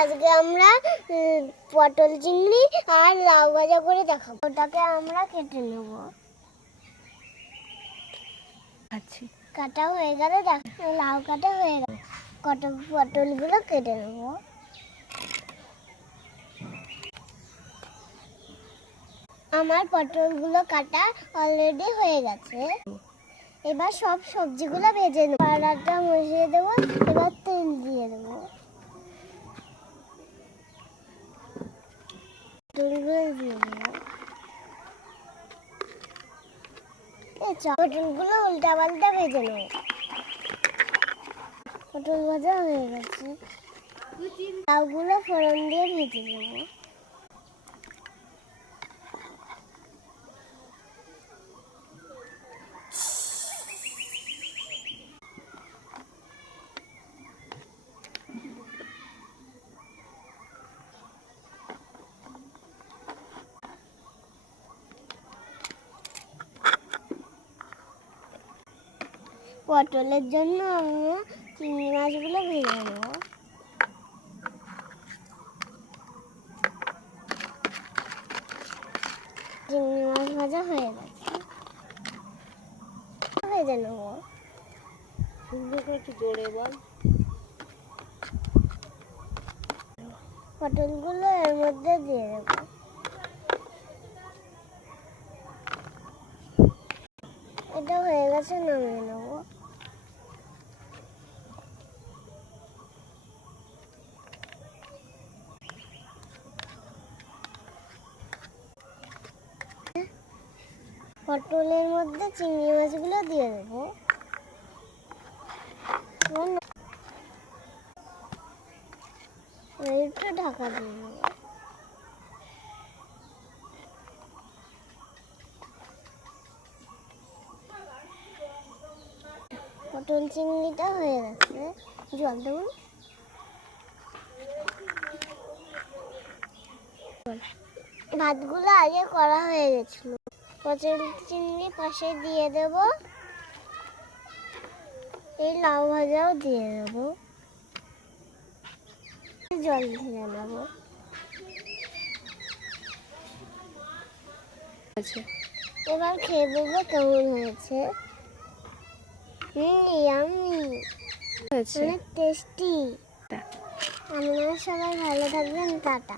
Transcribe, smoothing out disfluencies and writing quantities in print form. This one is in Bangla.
আজকে আমরা পটল চিংড়ি আর লাউ ভাজা করে দেখাবো। ওটাকে আমরা কেটে নেব। আচ্ছা, কাটা হয়ে গেলে লাউ কাটা হয়ে গেল, পটলগুলো কেটে নেব। আমার পটলগুলো কাটা অলরেডি হয়ে গেছে। এবার সব সবজিগুলো ভেজে নেব। কড়াইটা বসিয়ে দেবো। এবার তেল দিয়ে দেবো। পটলগুলো দিয়ে দেবো। পটলগুলো উল্টা পাল্টা ভেজে নেব। পটল ভাজা হয়ে গেছে। লাউগুলো ফোড়ন দিয়ে ভেজে নেব। পটলের জন্য আমরা চিংড়ি মাছগুলো ভেজে নেব। চিংড়ি মাছ ভাজা হয়ে গেছে। ভেজে নেব। সুন্দর করে একটু জোরে বল। পটলগুলো এর মধ্যে দিয়ে দেবো। এটা হয়ে গেছে, নামিয়ে নেব। পটলের মধ্যে চিংড়ি মাছগুলো দিয়ে দেবো। একটু ঢাকা দিয়ে দেবো। পটল চিংড়িটা হয়ে গেছে। জল দেবো। ভাতগুলো আগে করা হয়ে গেছিল। পটল চিংড়ি পাশে দিয়ে দেব। এই লাউ ভাজাও দিয়ে দেব। জল ঢেলে নেব। এবার খেয়ে দেখবো কেমন হয়েছে। অনেক টেস্টি। আপনারা সবাই ভালো থাকবেন। টাটা।